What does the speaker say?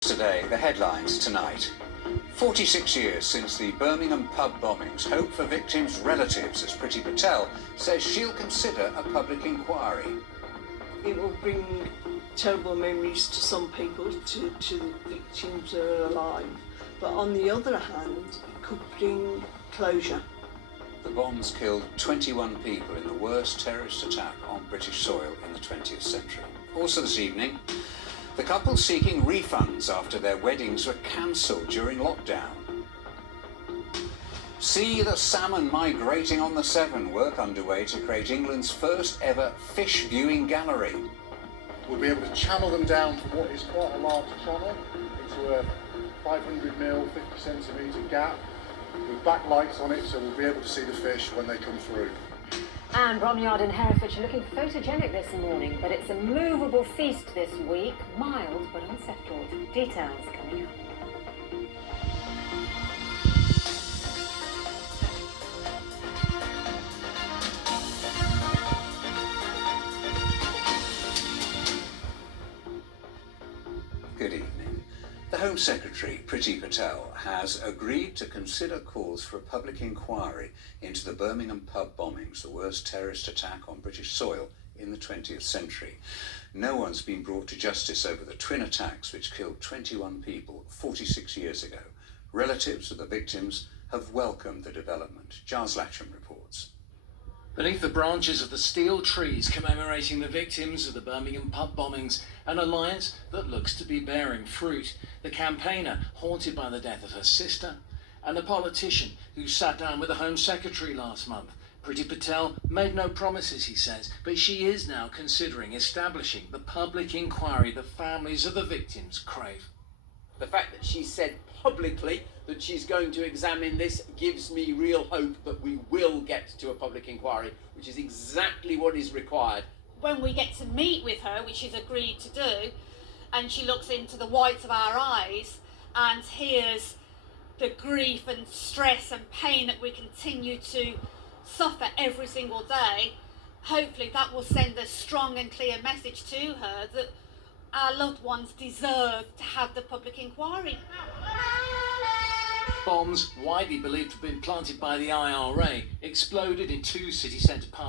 Today, the headlines tonight. 46 years since the Birmingham pub bombings, hope for victims' relatives as Priti Patel says she'll consider a public inquiry. It will bring terrible memories to some people, to the victims who are alive. But on the other hand, it could bring closure. The bombs killed 21 people in the worst terrorist attack on British soil in the 20th century. Also this evening, the couple seeking refunds after their weddings were cancelled during lockdown. See the salmon migrating on the Severn, work underway to create England's first ever fish viewing gallery. We'll be able to channel them down from what is quite a large channel into a 500mm, 50 centimetre gap with backlights on it, so we'll be able to see the fish when they come through. And Bromyard and Herefordshire looking photogenic this morning, but it's a movable feast this week, mild but unsettled. Details coming up. Good evening. The Home Secretary, Priti Patel, has agreed to consider calls for a public inquiry into the Birmingham pub bombings, the worst terrorist attack on British soil in the 20th century. No one's been brought to justice over the twin attacks which killed 21 people 46 years ago. Relatives of the victims have welcomed the development. Giles Latcham reports. Beneath the branches of the steel trees commemorating the victims of the Birmingham pub bombings, an alliance that looks to be bearing fruit. The campaigner haunted by the death of her sister, and a politician who sat down with the Home Secretary last month. Priti Patel made no promises, he says, but she is now considering establishing the public inquiry the families of the victims crave. The fact that she said publicly that she's going to examine this gives me real hope that we will get to a public inquiry, which is exactly what is required. When we get to meet with her, which she's agreed to do, and she looks into the whites of our eyes and hears the grief and stress and pain that we continue to suffer every single day, hopefully that will send a strong and clear message to her that our loved ones deserve to have the public inquiry. Bombs, widely believed to have been planted by the IRA, exploded in two city centre parks.